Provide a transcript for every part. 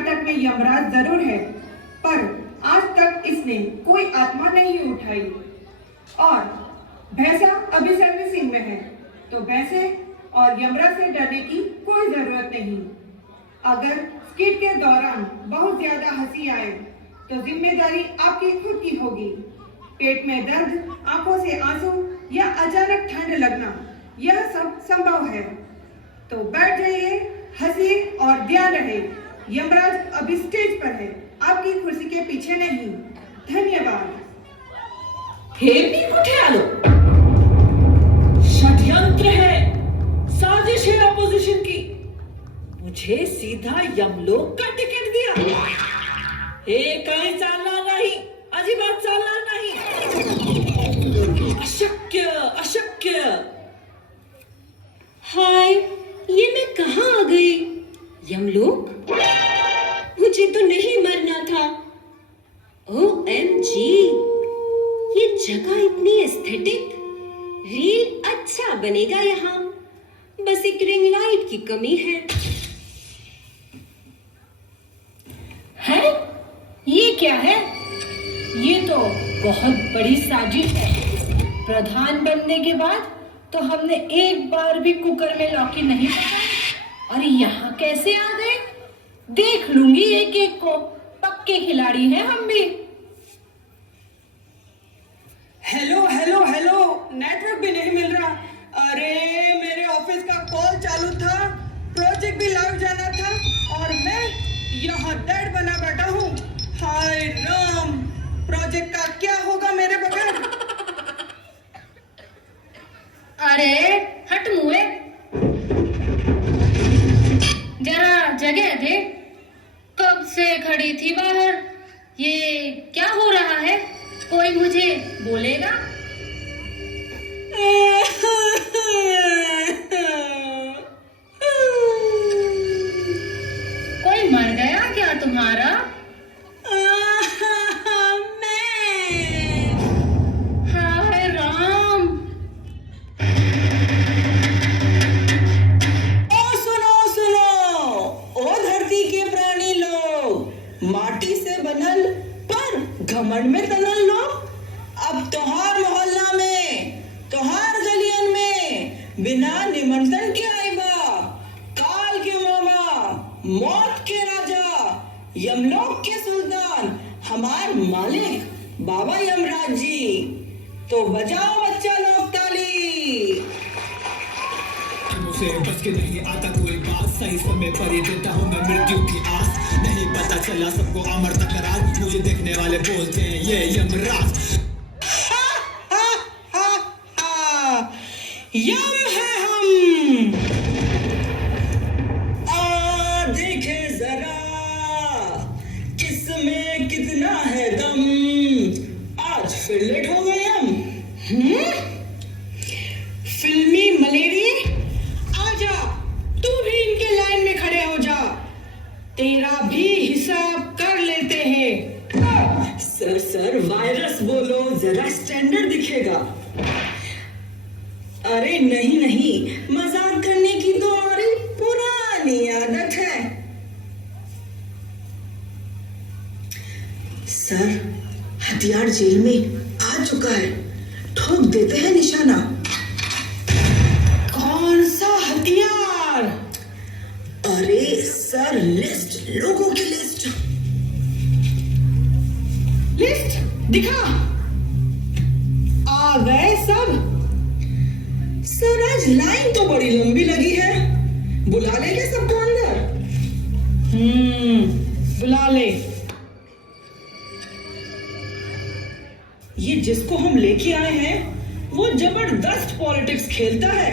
नाटक में यमराज जरूर है, पर आज तक इसने कोई आत्मा नहीं उठाई। और भैंसा अभी सर्विसिंग में है, तो भैंसे और यमराज से डरने की कोई जरूरत नहीं। अगर स्किट के दौरान बहुत ज्यादा हंसी आए तो जिम्मेदारी आपकी खुद की होगी। पेट में दर्द, आंखों से आंसू या अचानक ठंड लगना, यह सब संभव है। तो बैठ जाइए, हंसिए और ध्यान रहे, यमराज अभी स्टेज पर है, आपकी कुर्सी के पीछे नहीं। धन्यवाद। हे भी कुठे आलो? षड्यंत्र है, साजिश है अपोजिशन की। मुझे सीधा यमलोक का टिकट दिया। हे कहीं चालना नहीं, अजिबात चालना नहीं। अशक्य, अशक्य। हाय, ये मैं कहाँ आ गई? यमलोक? मुझे तो नहीं मरना था। OMG, ये जगह इतनी एस्थेटिक। रील अच्छा बनेगा यहाँ। बस एक रिंग लाइट की कमी है। है? ये क्या है? ये तो बहुत बड़ी साजिश है। प्रधान बनने के बाद तो हमने एक बार भी कुकर में लौकी नहीं पकाई, और यहाँ कैसे आ गए? देख लूंगी एक एक को, पक्के खिलाड़ी हैं हम भी। हेलो हेलो हेलो, नेटवर्क भी नहीं मिल रहा। अरे मेरे ऑफिस का कॉल चालू था, प्रोजेक्ट भी लाइव जाना था, और मैं यहाँ डेड बना बैठा हूँ। हाय राम, प्रोजेक्ट का क्या होगा मेरे बगैर? अरे हट मुए, जरा जगह दे। कब से खड़ी थी बाहर, ये क्या हो रहा है? कोई मुझे बोलेगा? कोई मर गया क्या तुम्हारा? हाय राम। माटी से बनल पर घमंड में तनल लोग अब तोहार मोहल्ला में, तोहार गलियन में बिना निमंत्रण के आईबा। काल के मामा, मौत के राजा, यमलोक के सुल्तान, हमार मालिक बाबा यमराज जी। तो बजाओ बच्चा लोग ताली। मुझे बच के नहीं आता कोई बात, सही समय पर ही देता हूँ मैं मृत्यु की आस। नहीं पता चला सबको अमर तकरार, मुझे देखने वाले बोलते हैं ये यमराज। यम है हम। देखे जरा किसमें कितना है दम। आज फिर लेट हो गए हम। फिल्मी मलेरी, आजा तू भी इनके लाइन में खड़े हो जा, तेरा भी हिसाब कर लेते हैं। सर वायरस बोलो, जरा स्टैंडर्ड दिखेगा। अरे नहीं नहीं, मजाक करने की तो हमारी पुरानी आदत है। सर, हथियार जेल में आ चुका है, ठोक देते हैं निशाना। कौन सा हथियार? अरे सर, लिस्ट, लोगों की लिस्ट। लिस्ट दिखा। आ गए सब। सर आज लाइन तो बड़ी लंबी लगी है, बुला ले क्या सबको अंदर? बुला ले। ये जिसको हम लेके आए हैं वो जबरदस्त पॉलिटिक्स खेलता है।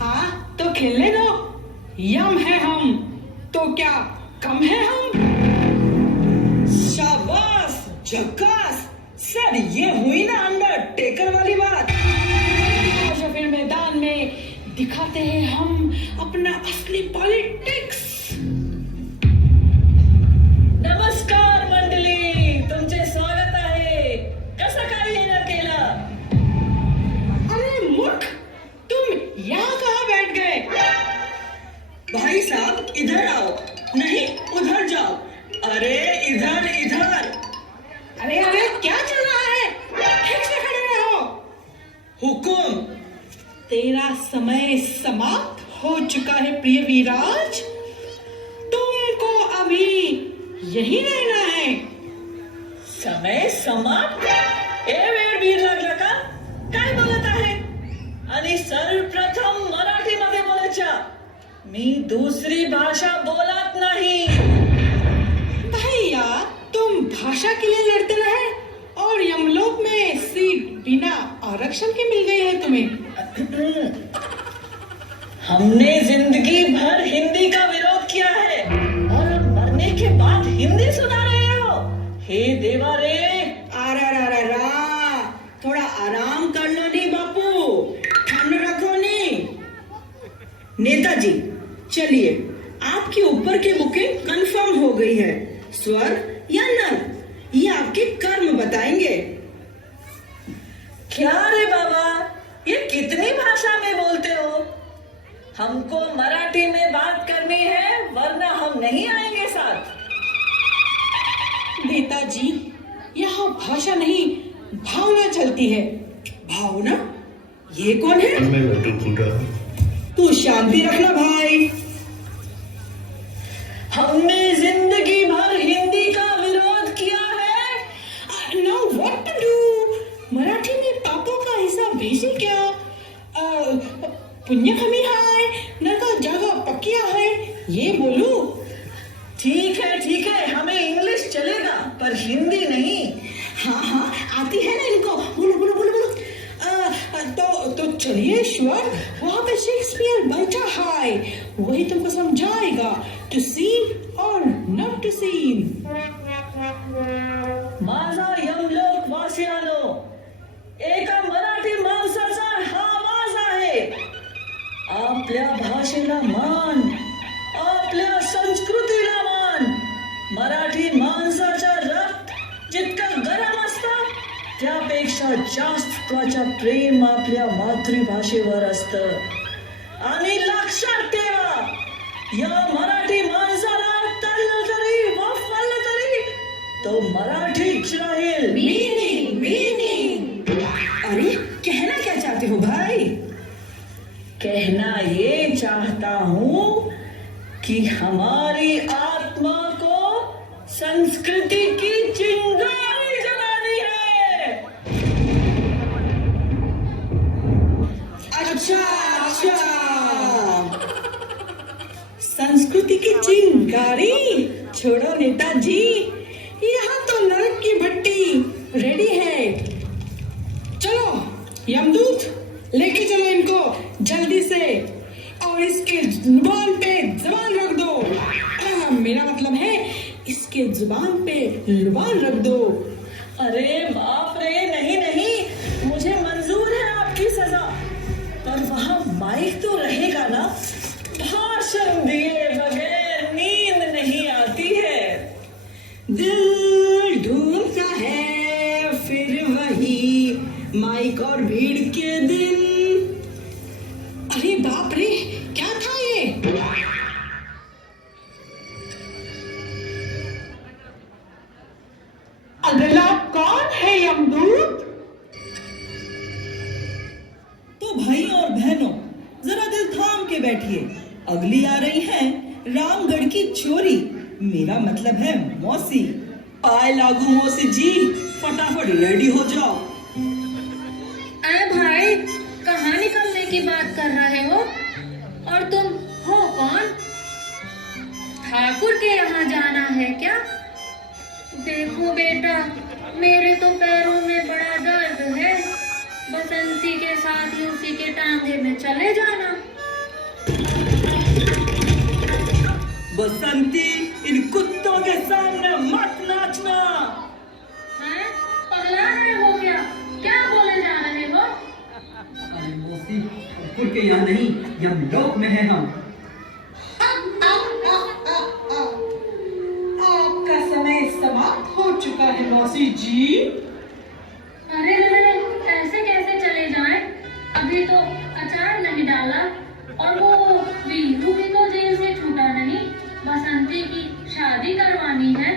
हाँ तो खेलने दो, यम है हम, तो क्या कम है हम? शाबाश, झक्कास। सर ये हुई ना अंडरटेकर वाली बात। फिर मैदान में दिखाते हैं हम अपना असली पॉलिटिक्स। नमस्कार मंडली, तुमचे स्वागत आहे। कसं काय येणार केला? अरे मूर्ख, तुम यहाँ कहाँ बैठ गए? भाई साहब इधर आओ। नहीं अरे इधर इधर। अरे अरे क्या चल रहा है? ठीक से खड़े रहो। हुकुम। तेरा समय समाप्त हो चुका है प्रिय वीराज। तुमको अभी यही रहना है। समय समाप्त? ए वेळ वीर लागला का? काय बोलत आहे? आणि सर्वप्रथम मराठीमध्ये बोलायच्या. मी दूसरी भाषा बोलत नहीं। भैया तुम भाषा के लिए लड़ते रहे और यमलोक में सीट बिना आरक्षण के मिल गई है तुम्हें। हमने जिंदगी भर हिंदी का विरोध किया है और अब मरने के बाद हिंदी सुना रहे हो? हे देवा रे। अरे थोड़ा आराम कर लो नी बापू, ठंड रखो नी। नेताजी चलिए, आपके ऊपर की बुकिंग कंफर्म हो गई है। स्वर या नर, ये आपके कर्म बताएंगे। क्या रे बाबा, ये कितनी भाषा में बोलते हो? हमको मराठी में बात करनी है, वरना हम नहीं आएंगे साथ। नेताजी यहाँ भाषा नहीं भावना चलती है। भावना? ये कौन है? तू शांति रखना भाई। हमने जिंदगी भर हिंदी का विरोध किया है। Now what to do? Marathi में पापों का हिसाब भेजे क्या? पुण्य कमी है न तो जगह पक्किया है, ये बोलो। ठीक है, हमें इंग्लिश चलेगा पर हिंदी नहीं। हाँ आती है ना इनको। बोलो। तो चलिए ईश्वर, वहाँ पे शेक्सपियर बैठा है, वही तुमको समझाएगा टू सीन और नॉट टू सीन। माझा यमलोक वासियानो, एका मराठी माणसाचा हा आवाज आहे। आपल्या भाषेला मान, आपल्या संस्कृतीला मान। मराठी माणसाचं रक्त जितकं गरम असतं त्यापेक्षा जास्त त्याचं प्रेम आपल्या मातृभाषेवर असतं। आणि लक्षात ठेवा, या मराठी माणसाला तळलं तरी वाफवलं तरी तो मराठीच राहील। मीनिंग। अरे कहना क्या चाहते हो भाई? कहना ये चाहता हूँ कि हमारी आत्मा को संस्कृति की चिंगारी जलानी है। अच्छा। संस्कृति की चिंगारी छोड़ो नेताजी, यहाँ तो नरक की भट्टी रेडी है। चलो यमदूत, लेके चलो इनको जल्दी से, और इसके जुबान पे जबान रख दो। मेरा मतलब है इसके जुबान पे लुबान रख दो। अरे बाप रे, नहीं, मुझे मंजूर है आपकी सजा, पर वहाँ माइक तो रहेगा ना? भाषण दिए बगैर नींद नहीं आती है। दिल ढूंढता है फिर वही माइक और भीड़ के दिन। अरे बाप रे, क्या था ये? अगला कौन है यमदूत? तो भाई और बहनों, जरा दिल थाम के बैठिए। अगली आ रही है रामगढ़ की चोरी, मेरा मतलब है मौसी। आए लागू मौसी जी, फटाफट रेडी हो जाओ। अरे भाई, कहाँ निकलने की बात कर रहे हो? और तुम हो कौन? ठाकुर के यहाँ जाना है क्या? देखो बेटा, मेरे तो पैरों में बड़ा दर्द है, बसंती के साथ ही उसी के टांगे में चले जाना। बसंती, इन कुत्तों के सामने मत नाचना। हैं? पगला रहे हो क्या? क्या बोले जा रहे हो? अरे मौसी, ठाकुर के यहाँ नहीं, यमलोक में है हम। आपका समय समाप्त हो चुका है मौसी जी। अरे ऐसे कैसे चले जाएं? अभी तो अचार नहीं डाला, और वो वीरू भी तो जेल से छूटा नहीं। बसंती की शादी करवानी है।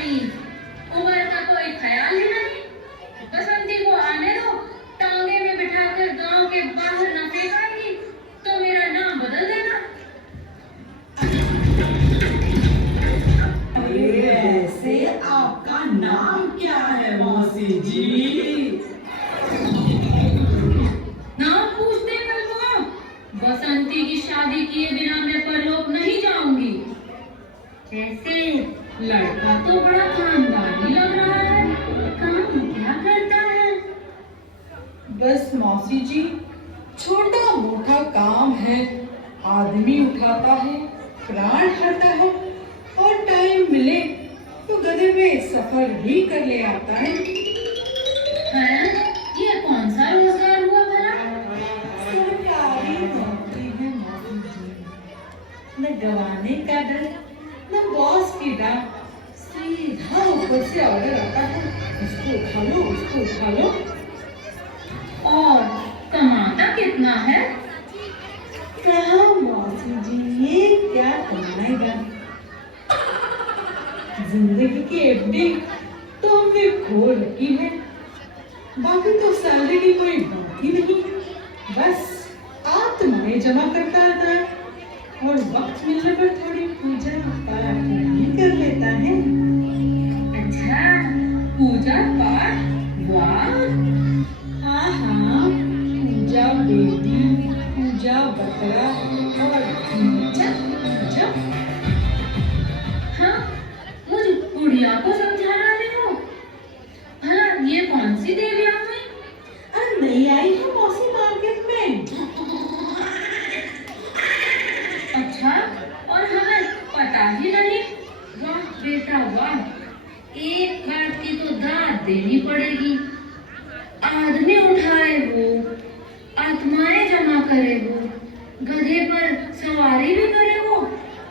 बदतमीज, उम्र का कोई ख्याल ही नहीं। बसंती को आने दो, टांगे में बिठाकर गांव के बाहर न फेंकाएगी तो मेरा नाम बदल देना। ऐसे आपका नाम क्या है मौसी जी? नाम पूछते कल को। बसंती की शादी किए बिना मैं परलोक नहीं जाऊंगी। ऐसे लड़का तो बड़ा खानदानी लग रहा है, काम क्या करता है? बस मौसी जी, छोटा मोटा काम है। आदमी उठाता है, प्राण हरता है और टाइम मिले तो गधे पे सफर भी कर ले आता है। हैं? ये कौन सा रोजगार हुआ भला? सरकारी नौकरी है मौसी जी। न गवाने का डर, न बॉस की डांट, सीधा ऊपर से ऑर्डर आता है, इसको उठा लो, उसको उठा लो। और कमाता कितना है? कहाँ मौसी जी, ये क्या कमाएगा? जिंदगी की एफडी तो हमने खोल रखी है, बाकी तो सैलरी की कोई बात ही नहीं। बस आत्माएं जमा करता रहता है और वक्त मिलने पर थोड़ी पूजा पाठ भी कर लेता है। अच्छा, पूजा पाठ, वाह। हाँ हाँ, पूजा बेदी, पूजा बकरा और पूजा। हाँ, मुझ बुढ़िया को समझा रहे हो? भला ये कौन सी देवी आ गई? अरे नहीं आई है मौसी मार्केट में। अच्छा, और हमें पता ही नहीं। वाह बेटा वाह, एक बात की तो दाद देनी पड़ेगी। आदमी उठाए वो, आत्माएं जमा करे वो, गधे पर सवारी भी करे वो,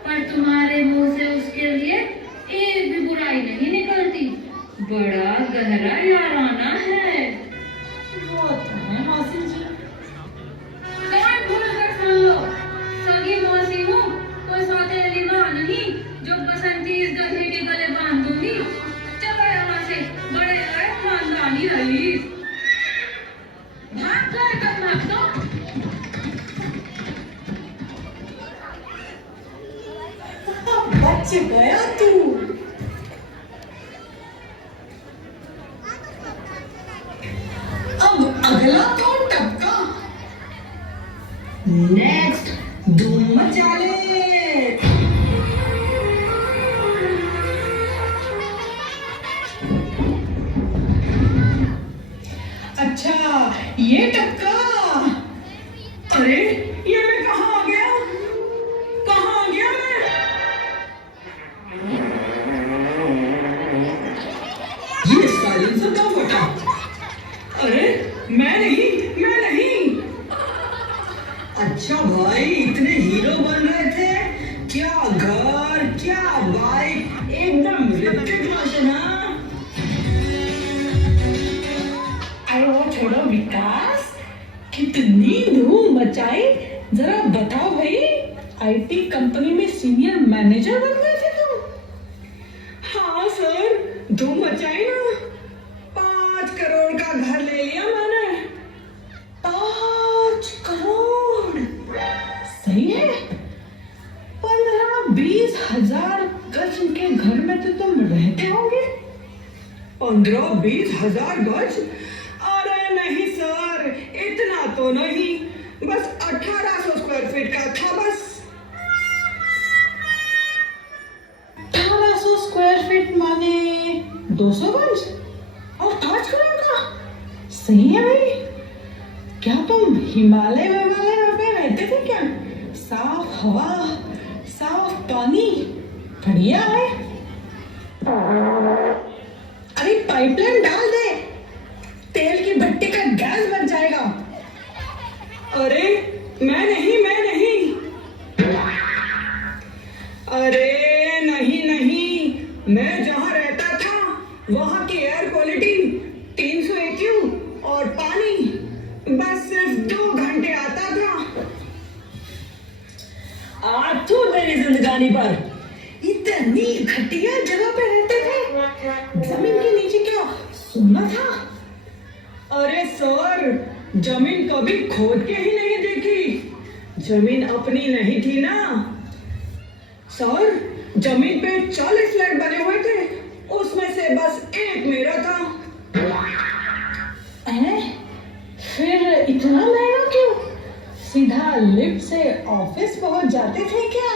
पर तुम्हारे मुंह से उसके लिए एक भी बुराई नहीं निकलती। बड़ा गहरा याराना है। वो तो है मौसी जी। कान खोल कर सुन लो, सगी मौसी हूँ, कोई सौतेली माँ नहीं जो बसंती इस गधे के गले बांध दूंगी। चलो यहाँ से, बड़े बड़े खानदानी रईस। भाग कर कब भाग दो। बच गया तू। अब अगला कौन टपका? नेक्स्ट धूम मचा ले। अच्छा, ये टपका। अरे ये मैं कहाँ आ गया? कहाँ आ गया मैं? ये साइलेंसर कहाँ फटा? अरे मैं नहीं, मैं नहीं। अच्छा भाई, इतने हीरो बन रहे थे, क्या घर, क्या बाइक, एकदम ऋतिक रोशन। हाँ? अरे वो छोड़ो विकास, कितनी धूम मचाई, जरा बताओ भाई। आईटी कंपनी में सीनियर मैनेजर बन गए थे तुम? हाँ सर, धूम मचाई ना। 5 करोड़ का घर ले लिया मैंने। 5 करोड़ सही है। 15-20 हजार गज के घर में तो तुम रहते होंगे। 15-20 हजार गज? अरे नहीं सर, इतना तो नहीं, बस 1800 स्क्वायर फीट का था बस। 1800 स्क्वायर फीट माने 200 गज और 5 करोड़ का? सही है भाई। क्या तुम हिमालय में रहते थे क्या? साफ हवा, साफ पानी, बढ़िया है। अरे पाइपलाइन डाल दे, तेल की भट्टी का गैस बन जाएगा। अरे मैं नहीं, मैं नहीं। अरे नहीं नहीं, मैं जहाँ रहता था वहाँ की एयर क्वालिटी 300 AQ और पानी बस सिर्फ 2 घंटे आता था। आज तो मेरी जिंदगानी पर इतनी घटिया जगह पे रहते थे। अरे सर, जमीन कभी खोद के ही नहीं देखी। जमीन अपनी नहीं थी ना सर। जमीन पे 40 फ्लैट बने हुए थे, उसमें से बस एक मेरा था। फिर इतना महंगा क्यों? सीधा लिफ्ट से ऑफिस पहुंच जाते थे क्या?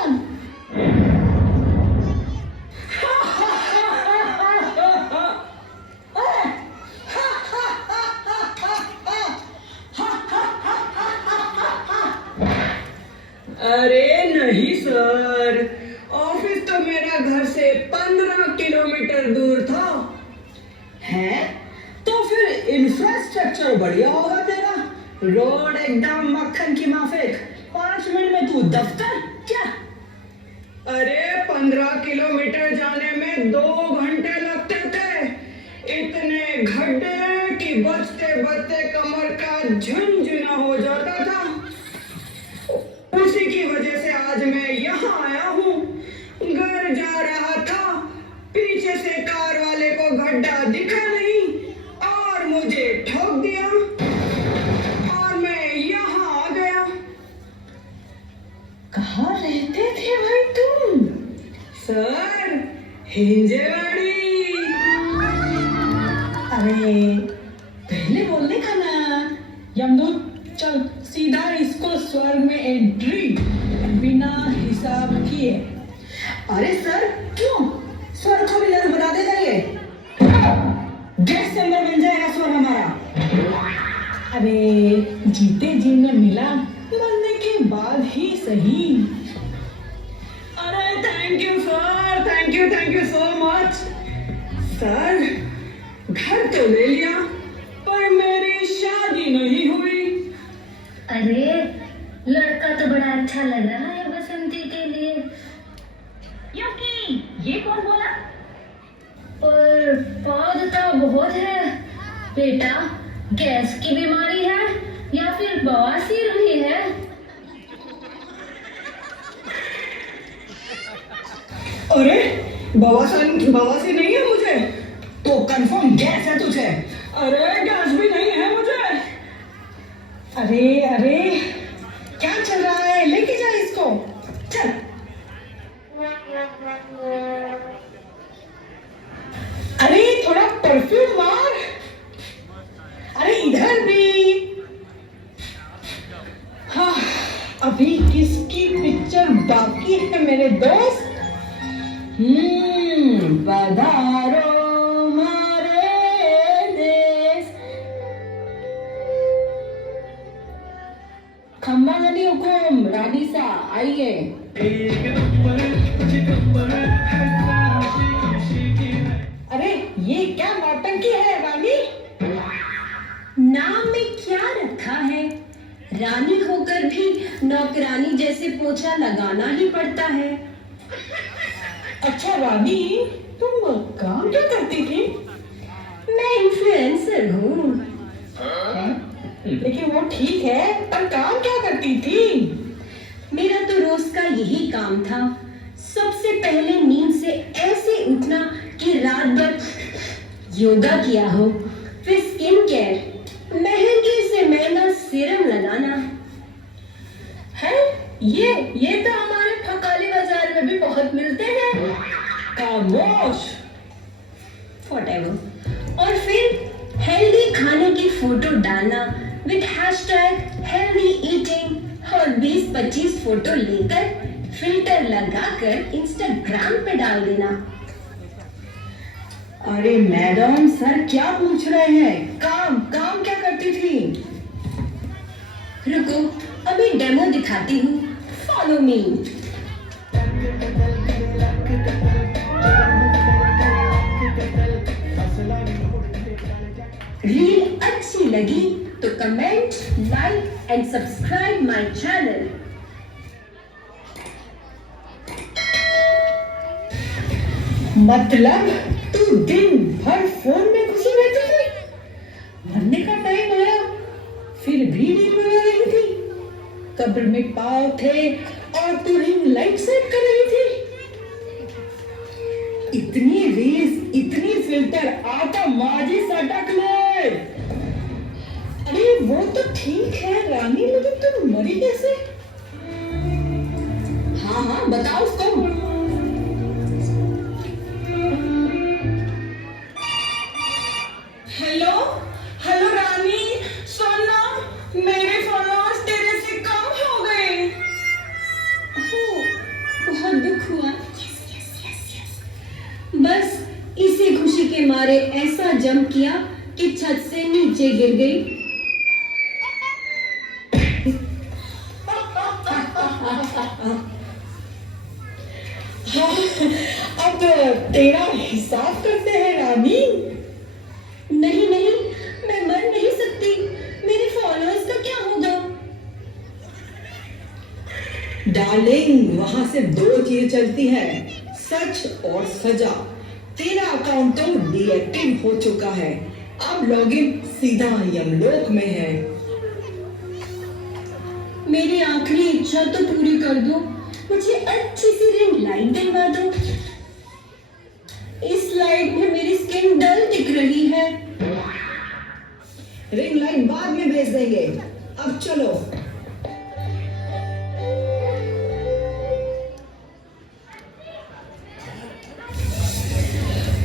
अरे नहीं सर, ऑफिस तो मेरा घर से 15 किलोमीटर दूर था। है तो फिर इंफ्रास्ट्रक्चर बढ़िया होगा तेरा। रोड एकदम मक्खन की माफिक, 5 मिनट में तू दफ्तर क्या? अरे 15 किलोमीटर जाने में 2 घंटे लगते थे। इतने गड्ढे कि बचते बचते कमर का झुनझुना हो जाता था। उसी की वजह से आज मैं यहाँ आया हूँ। घर जा रहा था, पीछे से कार वाले को गड्ढा दिखा नहीं और मुझे ठोक दिया और मैं यहाँ आ गया। कहाँ रहते थे भाई तुम? सर, हिंजेवाड़ी। अरे पहले बोलने का ना। यमदूत, चल सीधा इसको स्वर्ग में एंट्री बिना हिसाब किए। अरे सर, क्यों? स्वर्ग को भी नर्क बना देगा ये। गैस चैम्बर बन जाएगा स्वर्ग हमारा। अरे जीते जी में मिला, मरने के बाद ही सही। अरे thank you sir, thank you so much. Sir, घर तो ले लिया पर मेरी शादी नहीं हुई। अरे लड़का तो बड़ा अच्छा लग रहा है बसंती के लिए। क्योंकि ये कौन बोला? पर पौध तो बहुत है बेटा। गैस की बीमारी है या फिर बवासीर हुई है? अरे बवासीर नहीं है मुझे, तो कंफर्म गैस है तुझे। अरे गैस भी नहीं है मुझे। अरे क्या चल रहा है? लेके जा इसको, चल। अरे थोड़ा परफ्यूम मार। अरे इधर भी। हाँ, अभी किसकी पिक्चर बाकी है मेरे दोस्त? पधारो मारे देश। खम्मा नहीं हुकुम, रानी सा आइए। अरे ये क्या नौटंकी है रानी? नाम में क्या रखा है? रानी होकर भी नौकरानी जैसे पोछा लगाना ही पड़ता है। अच्छा रानी, तुम काम क्या करती थी? मैं इन्फ्लुएंसर हूँ। लेकिन वो ठीक है, पर काम क्या करती थी? मेरा तो रोज का यही काम था। सबसे पहले नींद से ऐसे उठना कि रात भर योगा किया हो, फिर स्किन केयर, महंगे से महंगा सीरम लगाना है। ये तो हमारे फकाली बाजार में भी बहुत मिलते हैं। खामोश। व्हाटएवर। और फिर हेल्दी खाने की फोटो डालना विद #हेल्दी ईटिंग और 20-25 फोटो लेकर फिल्टर लगाकर इंस्टाग्राम पे डाल देना। अरे मैडम, सर क्या पूछ रहे हैं? काम क्या करती थी? रुको, अभी डेमो दिखाती हूँ, फॉलो मी। रील अच्छी लगी तो comment, like and subscribe my channel. मतलब तू दिन भर फोन में घुसी रहती थी? मरने का टाइम आया फिर भी रील बना रही थी। कब्र में पाँव थे और तू रिंग लाइट सेट कर रही थी। इतनी रील्स, इतनी फिल्टर, आटा माजी सटक ले। अरे वो तो ठीक है रानी, लेकिन तुम मरी कैसे? हाँ हाँ बताओ उसको। हेलो हेलो रानी, सोना, मेरे फॉलोअर्स तेरे से कम हो गए। बहुत दुख हुआ। बस इसी खुशी के मारे ऐसा जंप किया कि छत से नीचे गिर गई। हाँ, अब तेरा हिसाब करते हैं रानी। नहीं नहीं, मैं मर नहीं सकती। मेरे फॉलोअर्स का क्या होगा? डार्लिंग, वहां से दो चीजें चलती है, सच और सजा। तेरा अकाउंट तो डीएक्टिव हो चुका है, अब लॉगिन सीधा यमलोक में है। मेरी आखिरी इच्छा तो पूरी कर दो, मुझे अच्छी सी रिंग लाइट दिलवा दो। इस लाइट में मेरी स्किन डल दिख रही है। रिंग लाइट बाद में भेज देंगे, अब चलो।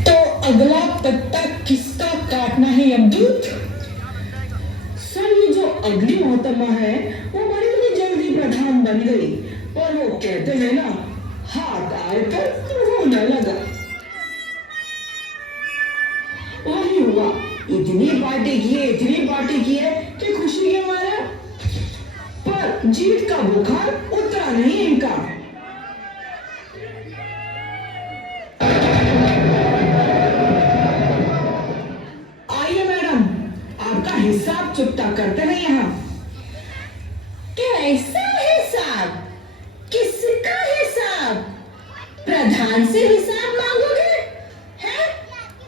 तो अगला पत्ता किसका काटना है यमदूत? सर, ये जो अगली मोहतरमा है वो बड़ी जल्दी प्रधान बन गई, पर वो कहते हैं ना, हाथ आए पर रोना लगा। वही हुआ, इतनी पार्टी की है कि खुशी के मारे, पर जीत का बुखार उतरा नहीं इनका। आइए मैडम, आपका हिसाब चुकता करते हैं यहाँ। कैसा हिसाब? किसका हिसाब? प्रधान से हिसाब मांगोगे? हैं?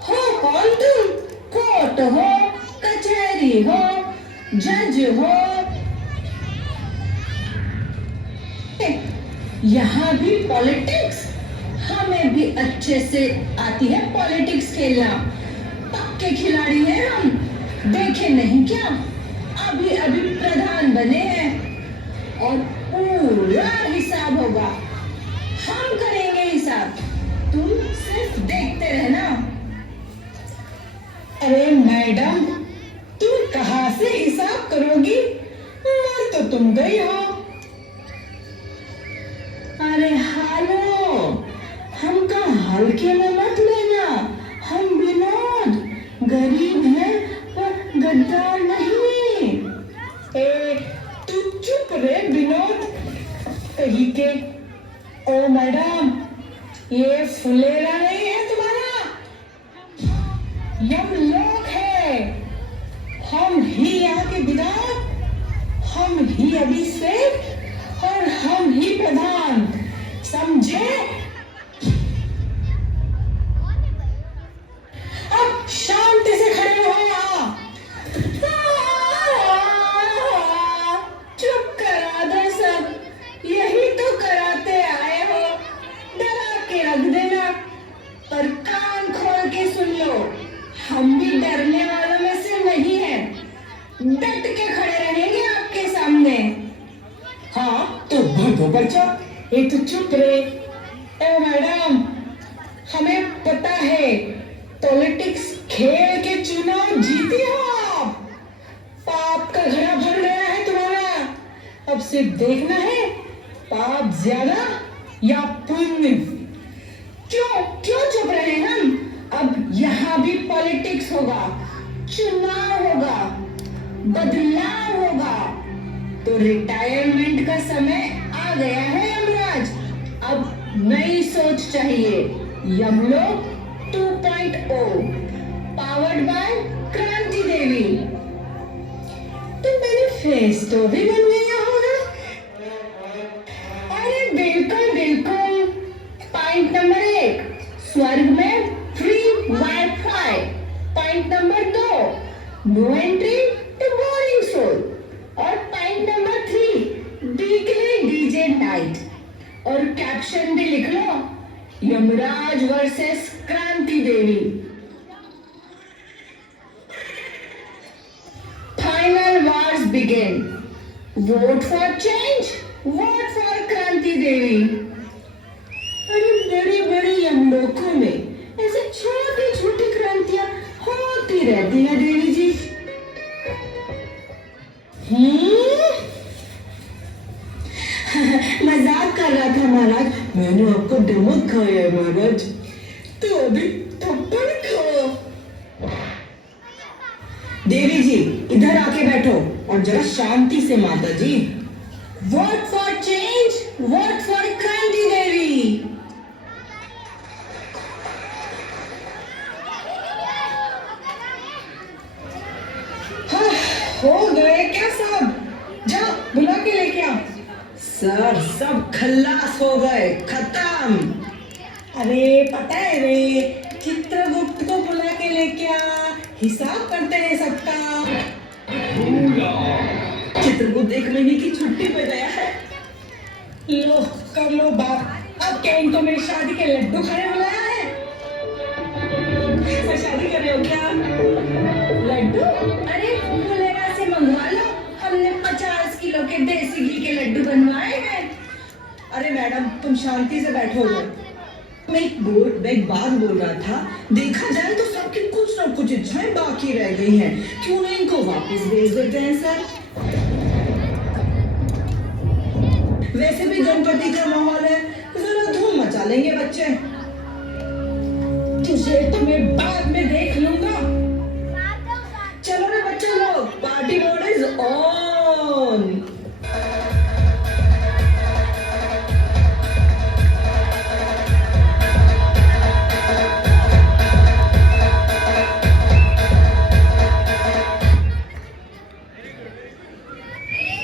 हो कौन तुम? कोर्ट हो, कचहरी हो, जज हो, यहाँ भी पॉलिटिक्स? हमें भी अच्छे से आती है पॉलिटिक्स खेलना, पक्के खिलाड़ी हैं हम। देखे नहीं क्या, अभी अभी प्रधान बने हैं और पूरा हिसाब होगा। हम करेंगे हिसाब, तुम सिर्फ देखते रहना। अरे मैडम, तुम कहाँ से हिसाब करोगी? मर तो तुम गई हो। अरे हालो, हमका हल्के में मत लेना। हम विनोद, गरीब हैं पर गद्दार नहीं। ए, तू चुप रे विनोद कहीं के। ओ मैडम, ये फुलेरा नहीं है तुम्हारा, यमलोक है। हम ही यहाँ के विधायक, हम ही अभिषेक और हम ही प्रधान, समझे? अब शांति से खड़े हो यहाँ। चुप करा दो सब, यही तो कराते आए हो। डरा के रख देना, पर कान खोल के सुन लो, हम भी डरने वालों में से नहीं हैं। डट के खड़े रहेंगे आपके सामने। हाँ तो भर दो पर्चा। ये तो चुप रे। ओ मैडम, हमें पता है पॉलिटिक्स खेल के चुनाव जीती हो आप। पाप का घड़ा भर गया है तुम्हारा। अब सिर्फ देखना है पाप ज्यादा या पुण्य। क्यों क्यों चुप रहे हम? अब यहाँ भी पॉलिटिक्स होगा, चुनाव होगा, बदलाव होगा। तो रिटायरमेंट का समय आ गया है यमराज, अब नई सोच चाहिए। यमलोक 2.0 पावर्ड बाय क्रांति देवी। तुम मैनिफेस्टो भी बन गया होगा। अरे बिल्कुल बिल्कुल। पॉइंट नंबर 1, स्वर्ग में free wifi. Point number 2, no entry to boring soul. और point number 3, weekly DJ night. और कैप्शन भी लिख लो, Yamraj versus Kranti Devi. Final begin. Vote for change. Vote for क्रांति देवी. अरे बड़े बड़े यमलोकों में ऐसे छोटी छोटी क्रांतियां होती रहती है देवी जी. मजाक कर रहा था महाराज. मैंने आपको नमक खाया है महाराज. तो अभी थप्पड़ खाओ. देवी जी इधर आके बैठो और जरा शांति से. माता जी, vote for change, vote for Kranti Devi. हाँ, हो गए क्या साहब? जाओ बुला के लेके आओ. सर सब खल्लास हो गए, खत्म. अरे पता है रे, चित्रगुप्त को बुला के लेके आ, हिसाब करते हैं सबका. चित्रगुप्त 1 महीने की छुट्टी पे गया है. लो कर लो बात. अब क्या इनको मेरी शादी के लड्डू खाने बुलाया है? सर शादी कर रहे हो क्या? लड्डू? अरे फुलेरा से मंगवा लो, हमने 50 किलो के देसी घी के लड्डू बनवाए हैं. अरे मैडम तुम शांति से बैठोगे. मैं एक बात बोल रहा था. देखा जाए तो सबकी कुछ न कुछ इच्छाएं बाकी रह गई हैं. क्यों नहीं इनको वापस भेज देते हैं सर? वैसे भी गणपति का माहौल है, जरा धूम मचा लेंगे बच्चे. तुझे तो मैं बाद में देख लूंगा. चलो रे बच्चे लोग, पार्टी मोड इज ऑन.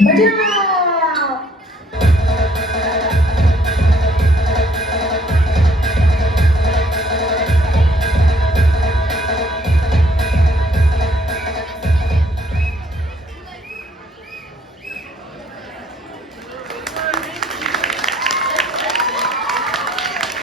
बजाओ.